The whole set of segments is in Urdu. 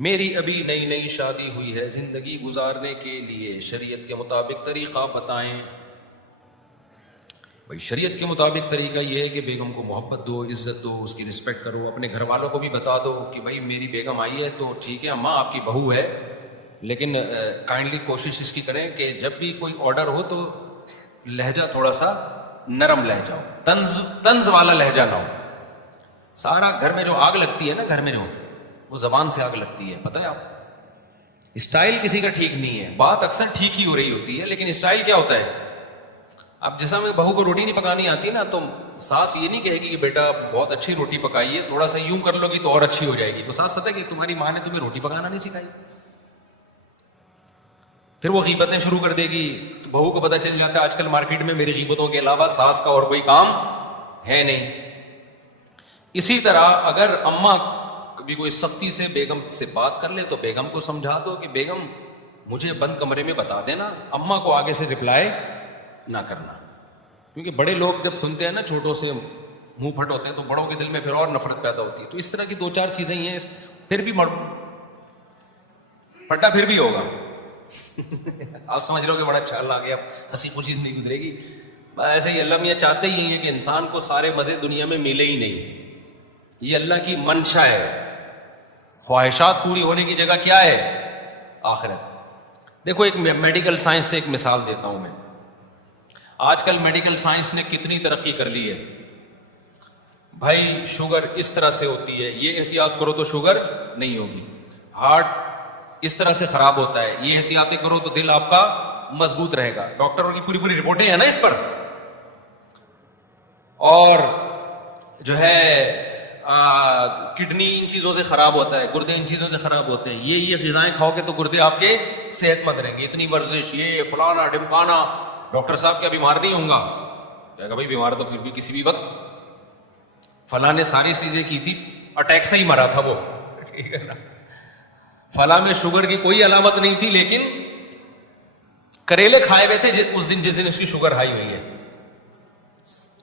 میری ابھی نئی نئی شادی ہوئی ہے، زندگی گزارنے کے لیے شریعت کے مطابق طریقہ بتائیں۔ بھائی شریعت کے مطابق طریقہ یہ ہے کہ بیگم کو محبت دو، عزت دو، اس کی رسپیکٹ کرو، اپنے گھر والوں کو بھی بتا دو کہ بھائی میری بیگم آئی ہے تو ٹھیک ہے اماں آپ کی بہو ہے، لیکن کائنڈلی کوشش اس کی کریں کہ جب بھی کوئی آرڈر ہو تو لہجہ تھوڑا سا نرم لہجہ ہو، طنز والا لہجہ نہ ہو۔ سارا گھر میں جو آگ لگتی ہے نا، گھر میں جو وہ زبان سے آگ لگتی ہے، پتہ ہے آپ، اسٹائل کسی کا ٹھیک نہیں ہے، بات اکثر ٹھیک ہی ہو رہی ہوتی ہے لیکن اسٹائل کیا ہوتا ہے۔ اب جیسا میں بہو کو روٹی نہیں پکانی آتی نا، تو ساس یہ نہیں کہے گی کہ بیٹا بہت اچھی روٹی پکائی ہے، تھوڑا سا یوں کر لو گی تو اور اچھی ہو جائے گی۔ وہ ساس پتہ ہے کہ تمہاری ماں نے تمہیں روٹی پکانا نہیں سکھائی، پھر وہ غیبتیں شروع کر دے گی۔ تو بہو کو پتہ چل جاتا ہے آج کل مارکیٹ میں میری غیبتوں کے علاوہ ساس کا اور کوئی کام ہے نہیں۔ اسی طرح اگر اماں کبھی کوئی سختی سے بیگم سے بات کر لے تو بیگم کو سمجھا دو کہ بیگم مجھے بند کمرے میں بتا دینا، اماں کو آگے سے رپلائی نہ کرنا، کیونکہ بڑے لوگ جب سنتے ہیں نا چھوٹوں سے منہ پھٹ ہوتے ہیں تو بڑوں کے دل میں پھر اور نفرت پیدا ہوتی ہے۔ تو اس طرح کی دو چار چیزیں ہی ہیں، پھر بھی پھٹا پھر بھی ہوگا۔ آپ سمجھ رہے ہو کہ بڑا اچھا اللہ آ گیا، ہنسی خوشی زندگی گزرے گی۔ ایسے ہی اللہ میاں چاہتے ہی ہیں کہ انسان کو سارے مزے دنیا میں ملے ہی نہیں، یہ اللہ کی منشا ہے۔ خواہشات پوری ہونے کی جگہ کیا ہے؟ آخرت۔ دیکھو ایک میڈیکل سائنس سے ایک مثال دیتا ہوں میں۔ آج کل میڈیکل سائنس نے کتنی ترقی کر لی ہے بھائی، شوگر اس طرح سے ہوتی ہے، یہ احتیاط کرو تو شوگر نہیں ہوگی، ہارٹ اس طرح سے خراب ہوتا ہے، یہ احتیاطیں کرو تو دل آپ کا مضبوط رہے گا۔ ڈاکٹروں کی پوری رپورٹیں ہیں نا اس پر، اور جو ہے کڈنی ان چیزوں سے خراب ہوتا ہے، گردے ان چیزوں سے خراب ہوتے ہیں، یہ غذائیں کھاؤ گے تو گردے آپ کے صحت مند رہیں گے، اتنی ورزش، یہ فلانا ڈمکانا، ڈاکٹر صاحب کیا بیمار نہیں ہوں گا؟ کہا بھائی بیمار تو پھر بھی کسی بھی وقت، فلاں نے ساری چیزیں کی تھی، اٹیک سے ہی مرا تھا وہ، ٹھیک ہے نا، فلاں میں شوگر کی کوئی علامت نہیں تھی لیکن کریلے کھائے ہوئے تھے اس دن جس دن اس کی شوگر ہائی ہوئی ہے،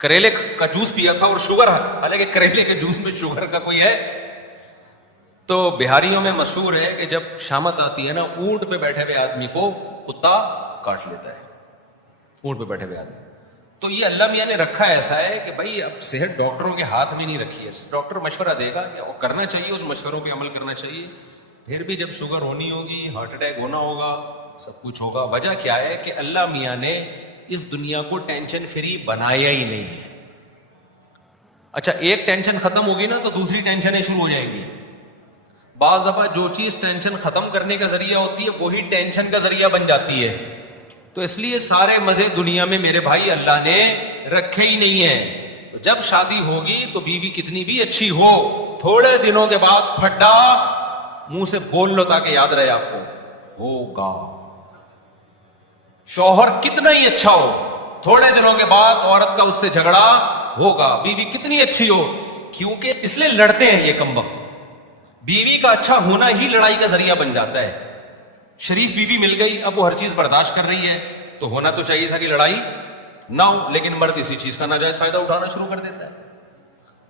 کریلے کا جوس پیا تھا اور شوگر، حالانکہ کریلے کے جوس میں شوگر کا کوئی ہے۔ تو بہاریوں میں مشہور ہے کہ جب شامت آتی ہے نا، اونٹ پہ بیٹھے ہوئے آدمی کو کتا کاٹ لیتا ہے، اونٹ پہ بیٹھے ہوئے آدمی۔ تو یہ اللہ میاں نے رکھا ایسا ہے کہ بھائی اب صحت ڈاکٹروں کے ہاتھ میں نہیں رکھی ہے، ڈاکٹر مشورہ دے گا کہ کرنا چاہیے، اس مشوروں پہ عمل کرنا چاہیے۔ پھر بھی جب شوگر ہونی ہوگی، ہارٹ اٹیک ہونا ہوگا، سب کچھ ہوگا۔ وجہ کیا ہے کہ اللہ میاں نے اس دنیا کو ٹینشن فری بنایا ہی نہیں ہے۔ اچھا ایک ٹینشن ختم ہوگی نا تو دوسری ٹینشنیں شروع ہو جائیں گی۔ بعض دفعہ جو چیز ٹینشن ختم کرنے کا ذریعہ ہوتی ہے وہی ٹینشن کا ذریعہ بن جاتی ہے۔ تو اس لیے سارے مزے دنیا میں میرے بھائی اللہ نے رکھے ہی نہیں ہیں۔ تو جب شادی ہوگی تو بیوی کتنی بھی اچھی ہو، تھوڑے دنوں کے بعد پھٹا منہ سے بول لو تاکہ یاد رہے آپ کو، ہوگا۔ شوہر کتنا ہی اچھا ہو، تھوڑے دنوں کے بعد عورت کا اس سے جھگڑا ہوگا۔ بیوی کتنی اچھی ہو، کیونکہ اس لیے لڑتے ہیں یہ کم وقت، بیوی کا اچھا ہونا ہی لڑائی کا ذریعہ بن جاتا ہے۔ شریف بیوی مل گئی، اب وہ ہر چیز برداشت کر رہی ہے، تو ہونا تو چاہیے تھا کہ لڑائی نہ ہو، لیکن مرد اسی چیز کا ناجائز فائدہ اٹھانا شروع کر دیتا ہے۔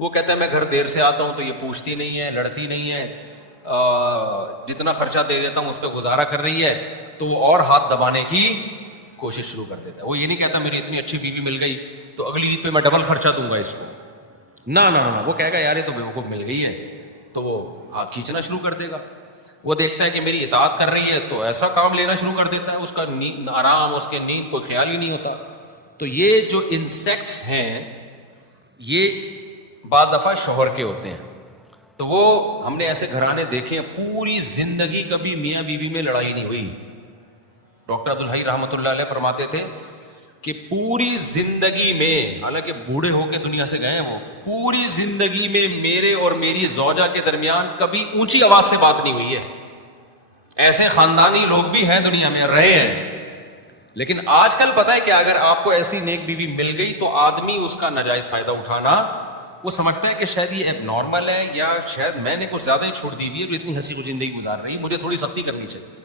وہ کہتا ہے میں گھر دیر سے آتا ہوں تو یہ پوچھتی نہیں ہے، لڑتی نہیں ہے، جتنا خرچہ دے دیتا ہوں اس پہ گزارا کر رہی ہے، تو وہ اور ہاتھ دبانے کی کوشش شروع کر دیتا ہے۔ وہ یہ نہیں کہتا میری اتنی اچھی بیوی مل گئی تو اگلی عید پہ میں ڈبل خرچہ دوں گا اس کو، نہ وہ کہے گا یار یہ تو بیوقوف مل گئی ہے، تو وہ ہاتھ کھینچنا شروع کر دے گا۔ وہ دیکھتا ہے کہ میری اطاعت کر رہی ہے تو ایسا کام لینا شروع کر دیتا ہے، اس کا آرام، اس کے نیند کوئی خیال ہی نہیں ہوتا۔ تو یہ جو انسیکٹس ہیں یہ بعض دفعہ شوہر کے ہوتے ہیں، تو وہ ہم نے ایسے گھرانے دیکھے ہیں پوری زندگی کبھی میاں بیوی میں لڑائی نہیں ہوئی۔ ڈاکٹر عبدالحی رحمۃ اللہ علیہ فرماتے تھے کہ پوری زندگی میں، حالانکہ بوڑھے ہو کے دنیا سے گئے ہیں وہ، پوری زندگی میں میرے اور میری زوجہ کے درمیان کبھی اونچی آواز سے بات نہیں ہوئی ہے۔ ایسے خاندانی لوگ بھی ہیں دنیا میں، رہے ہیں، لیکن آج کل پتہ ہے کہ اگر آپ کو ایسی نیک بیوی مل گئی تو آدمی اس کا ناجائز فائدہ اٹھانا، وہ سمجھتا ہے کہ شاید یہ ایب نارمل ہے، یا شاید میں نے کچھ زیادہ ہی چھوڑ دی ہوئی ہے جو اتنی ہنسی خوشی زندگی گزار رہی ہے، مجھے تھوڑی سختی کرنی چاہیے۔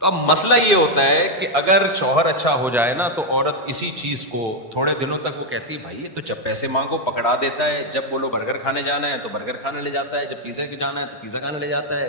تو اب مسئلہ یہ ہوتا ہے کہ اگر شوہر اچھا ہو جائے نا تو عورت اسی چیز کو تھوڑے دنوں تک وہ کہتی ہے بھائی تو جب پیسے مانگو پکڑا دیتا ہے، جب بولو برگر کھانے جانا ہے تو برگر کھانے لے جاتا ہے، جب پیزا کے جانا ہے تو پیزا کھانے لے جاتا ہے،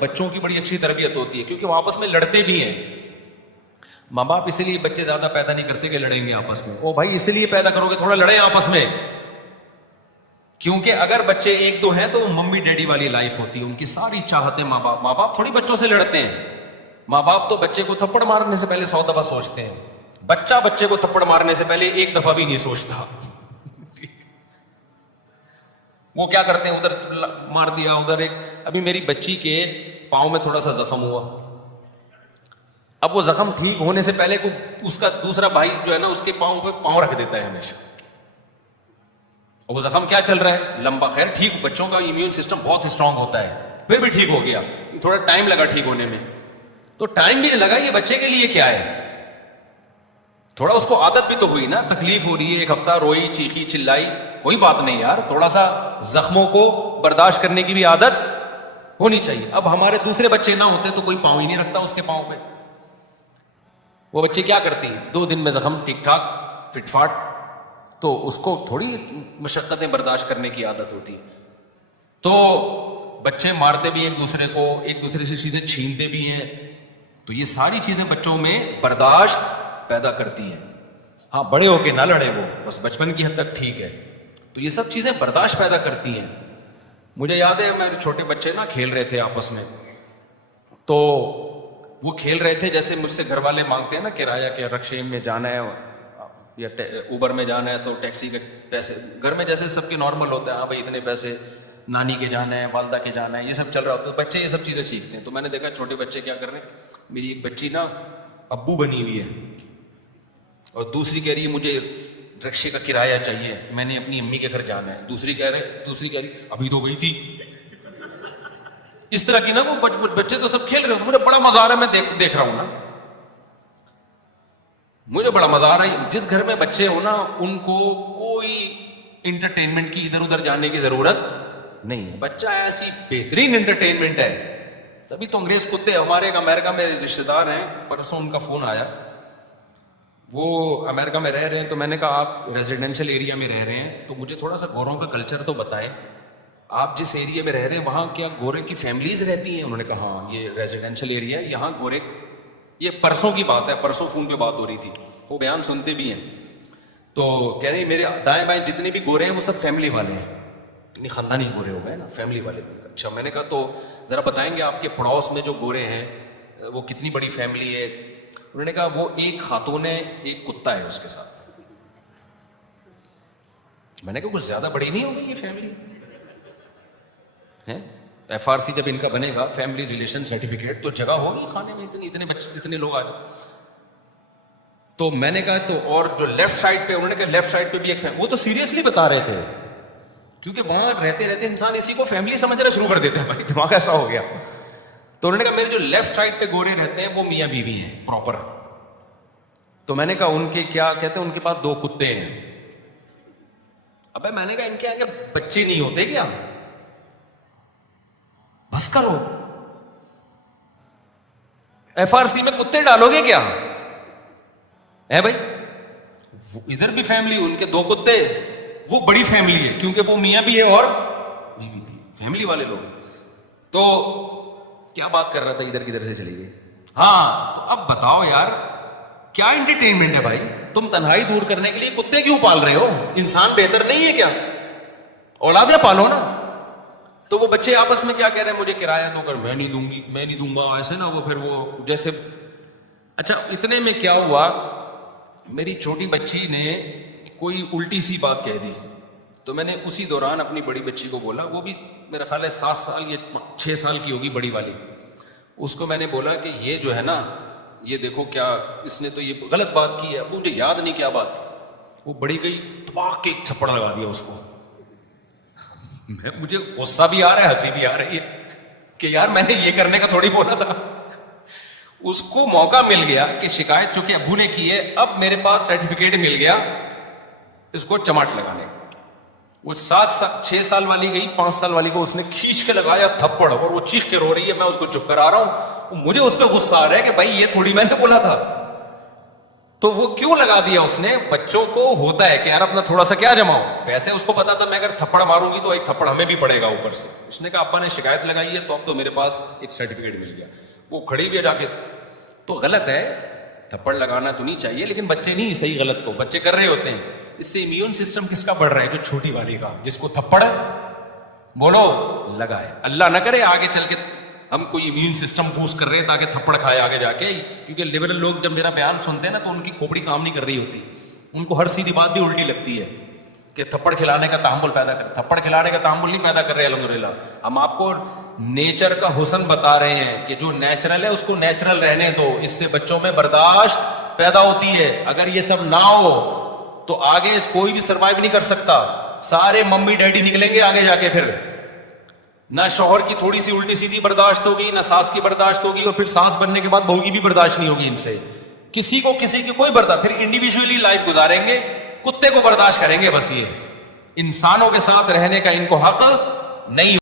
بچوں کی بڑی اچھی تربیت ہوتی ہے, کیونکہ وہ آپس میں لڑتے بھی ہیں. ماں باپ اسی لیے بچے زیادہ پیدا نہیں کرتے کہ لڑیں گے آپس میں. او بھائی اسی لیے پیدا کرو گے تھوڑا لڑیں آپس میں, کیونکہ اگر بچے ایک دو ہیں تو وہ ممی ڈیڈی والی لائف ہوتی ہے, ان کی ساری چاہتے ماں باپ تھوڑی بچوں سے لڑتے ہیں. ماں باپ تو بچے کو تھپڑ مارنے سے پہلے 100 دفعہ سوچتے ہیں. بچہ بچے کو تھپڑ مارنے سے پہلے ایک دفعہ بھی نہیں سوچتا. وہ کیا کرتے ہیں, ادھر مار دیا ادھر. ایک ابھی میری بچی کے پاؤں میں تھوڑا سا زخم ہوا, اب وہ زخم ٹھیک ہونے سے پہلے اس کا دوسرا بھائی جو ہے نا اس کے پاؤں پہ پاؤں رکھ دیتا ہے ہمیشہ. وہ زخم کیا چل رہا ہے لمبا, خیر ٹھیک, بچوں کا امیون سسٹم بہت اسٹرانگ ہوتا ہے, پھر بھی ٹھیک ہو گیا. تھوڑا ٹائم لگا ٹھیک ہونے میں, تو ٹائم بھی لگا, یہ بچے کے لیے کیا ہے, تھوڑا اس کو عادت بھی تو ہوئی نا, تکلیف ہو رہی ہے, ایک ہفتہ روئی چیخی چلائی, کوئی بات نہیں یار, تھوڑا سا زخموں کو برداشت کرنے کی بھی عادت ہونی چاہیے. اب ہمارے دوسرے بچے نہ ہوتے تو کوئی پاؤں ہی نہیں رکھتا اس کے پاؤں پہ. وہ بچے کیا کرتی ہیں, 2 دن میں زخم ٹھیک ٹھاک فٹ فاٹ, تو اس کو تھوڑی مشقتیں برداشت کرنے کی عادت ہوتی ہے. تو بچے مارتے بھی ایک دوسرے کو, ایک دوسرے سے چیزیں چھینتے بھی ہیں, تو یہ ساری چیزیں بچوں میں برداشت پیدا کرتی ہیں. ہاں بڑے ہو کے نہ لڑے وہ, بس بچپن کی حد تک ٹھیک ہے, تو یہ سب چیزیں برداشت پیدا کرتی ہیں. مجھے یاد ہے میرے چھوٹے بچے نا کھیل رہے تھے آپس میں, تو وہ کھیل رہے تھے جیسے مجھ سے گھر والے مانگتے ہیں نا کرایہ کے, رکشے میں جانا ہے یا اوبر میں جانا ہے تو ٹیکسی کے پیسے, گھر میں جیسے سب کے نارمل ہوتا ہے, ہاں بھائی اتنے پیسے, نانی کے جانا ہے, والدہ کے جانا ہے, یہ سب چل رہا ہوتا ہے, بچے یہ سب چیزیں سیکھتے ہیں. تو میں نے دیکھا چھوٹے بچے کیا کر رہے ہیں, میری ایک بچی نا ابو بنی ہوئی ہے, اور دوسری کہہ رہی ہے مجھے رکشے کا کرایہ چاہیے, میں نے اپنی امی کے گھر جانا ہے. دوسری کہہ رہی ابھی تو گئی تھی. اس طرح کی نا وہ بچے تو سب کھیل رہے ہیں, مجھے بڑا مزہ آ رہا ہے, میں دیکھ رہا ہوں نا, مجھے بڑا مزہ آ رہا ہے. جس گھر میں بچے ہو نا ان کو کوئی انٹرٹینمنٹ کی ادھر ادھر جانے کی ضرورت نہیں ہے. بچہ ایسی بہترین انٹرٹینمنٹ ہے. تبھی تو انگریز کتے, ہمارے ایک امریکہ میں رشتے دار ہیں, پرسوں ان کا فون آیا, وہ امریکہ میں رہ رہے ہیں, تو میں نے کہا آپ ریزیڈینشل ایریا میں رہ رہے ہیں تو مجھے تھوڑا سا گوروں کا کلچر تو بتائیں, آپ جس ایریا میں رہ رہے ہیں وہاں کیا گورے کی فیملیز رہتی ہیں؟ انہوں نے کہا ہاں یہ ریزیڈینشل ایریا ہے, یہاں گورے, یہ پرسوں کی بات ہے, پرسوں فون پہ بات ہو رہی تھی, وہ بیان سنتے بھی ہیں. تو کہہ رہے ہیں میرے دائیں بائیں جتنے بھی گورے ہیں وہ سب فیملی والے ہیں, یعنی خاندانی گورے ہو گئے نا, فیملی والے. اچھا, میں نے کہا تو ذرا بتائیں گے آپ کے پڑوس میں جو گورے ہیں وہ کتنی بڑی فیملی ہے؟ انہوں نے کہا وہ ایک خاتون ہے, ایک کتا ہے اس کے ساتھ. میں نے کہا کچھ زیادہ بڑی نہیں ہو گئی یہ فیملی ہے؟ ایف آر سی جب ان کا بنے گا, فیملی ریلیشن سرٹیفکیٹ, تو جگہ ہوگی کھانے میں, اتنے بچے اتنے لوگ آ جائیں. تو میں نے کہا تو اور جو لیفٹ سائڈ پہ, انہوں نے کہا لیفٹ سائڈ پہ بھی ایک فیملی. وہ تو سیریسلی بتا رہے تھے, کیونکہ وہاں رہتے رہتے انسان اسی کو فیملی سمجھنا شروع کر دیتا ہے, بھائی دماغ ایسا ہو گیا. تو انہوں نے کہا میرے جو لیفٹ سائڈ پہ گورے رہتے ہیں وہ میاں بیوی ہیں پراپر. تو میں نے کہا ان کے کیا کہتے ہیں, ان کے پاس 2 کتے ہیں. ابے میں نے کہا ان کے آگے بچے نہیں ہوتے کیا؟ بس کرو, ایف آر سی میں کتے ڈالو گے کیا ہے بھائی؟ ادھر بھی فیملی, ان کے 2 کتے, وہ بڑی فیملی ہے کیونکہ وہ میاں بھی ہے اور بیوی بھی, فیملی والے لوگ. تو کیا بات کر رہا تھا, ادھر کدھر سے چلی گئی. ہاں, تو اب بتاؤ یار کیا انٹرٹینمنٹ ہے بھائی, تم تنہائی دور کرنے کے لیے کتے کیوں پال رہے ہو؟ انسان بہتر نہیں ہے کیا؟ اولادیں پالو نا. تو وہ بچے آپس میں کیا کہہ رہے ہیں, مجھے کرایہ دو کر, میں نہیں دوں گی, میں نہیں دوں گا, ایسے نا. وہ پھر وہ جیسے, اچھا اتنے میں کیا ہوا, میری چھوٹی بچی نے کوئی الٹی سی بات کہہ دی. تو میں نے اسی دوران اپنی بڑی بچی کو بولا, وہ بھی میرا خیال ہے 7 سال یا 6 سال کی ہوگی بڑی والی. اس کو میں نے بولا کہ یہ جو ہے نا, یہ دیکھو کیا اس نے تو یہ غلط بات کی ہے. اب مجھے یاد نہیں کیا بات تھی. وہ بڑی گئی, دماغ کے ایک تھپڑ لگا دیا اس کو. مجھے غصہ بھی آ رہا ہے, ہنسی بھی آ رہی ہے کہ یار میں نے یہ کرنے کا تھوڑی بولا تھا. اس کو موقع مل گیا کہ شکایت چونکہ ابو نے کی ہے, اب میرے پاس سرٹیفکیٹ مل گیا اس کو چماٹ لگانے. وہ 6 سال والی گئی, 5 سال والی کو اس نے کھینچ کے لگایا تھپڑ, اور وہ چیخ کے رو رہی ہے. میں اس کو چپ کرا رہا ہوں, مجھے اس پہ غصہ آ رہا ہے کہ بھائی یہ تھوڑی میں نے بولا تھا. تو وہ کیوں لگا دیا اس نے؟ بچوں کو ہوتا ہے کہ یار اپنا تھوڑا سا کیا جماؤ. ویسے اس کو پتا تھا میں اگر تھپڑ ماروں گی تو ایک تھپڑ ہمیں بھی پڑے گا اوپر سے. اس نے کہا ابا نے شکایت لگائی ہے تو اب تو میرے پاس ایک سرٹیفکیٹ مل گیا. وہ کھڑی بھی جا کے. تو غلط ہے, تھپڑ لگانا تو نہیں چاہیے, لیکن بچے نہیں صحیح غلط کو بچے کر رہے ہوتے ہیں. اس سے امیون سسٹم کس کا بڑھ رہا ہے؟ جو چھوٹی والی کا, جس کو تھپڑ بولو لگائے. اللہ نہ کرے آگے چل کے ہم کوئی امیون سسٹم بوسٹ کر رہے ہیں تاکہ تھپڑ کھائے آگے جا کے. کیونکہ لبرل لوگ جب میرا بیان سنتے ہیں نا تو ان کی کھوپڑی کام نہیں کر رہی ہوتی, ان کو ہر سیدھی بات بھی الٹی لگتی ہے کہ تھپڑ کھلانے کا تحمل پیدا کر. تھپڑ کھلانے کا تحمل نہیں پیدا کر رہے الحمدللہ. ہم آپ کو نیچر کا حسن بتا رہے ہیں کہ جو نیچرل ہے اس کو نیچرل رہنے دو. اس سے بچوں میں برداشت پیدا ہوتی ہے. اگر یہ سب نہ ہو تو آگے کوئی بھی سروائیو نہیں کر سکتا. سارے ممی ڈیڈی نکلیں گے آگے جا کے, پھر نہ شوہر کی تھوڑی سی الٹی سیدھی برداشت ہوگی, نہ ساس کی برداشت ہوگی, اور پھر ساس بننے کے بعد بہو کی بھی برداشت نہیں ہوگی ان سے. کسی کی کوئی برداشت. پھر انڈیویجولی لائف گزاریں گے, کتے کو برداشت کریں گے. بس یہ انسانوں کے ساتھ رہنے کا ان کو حق نہیں.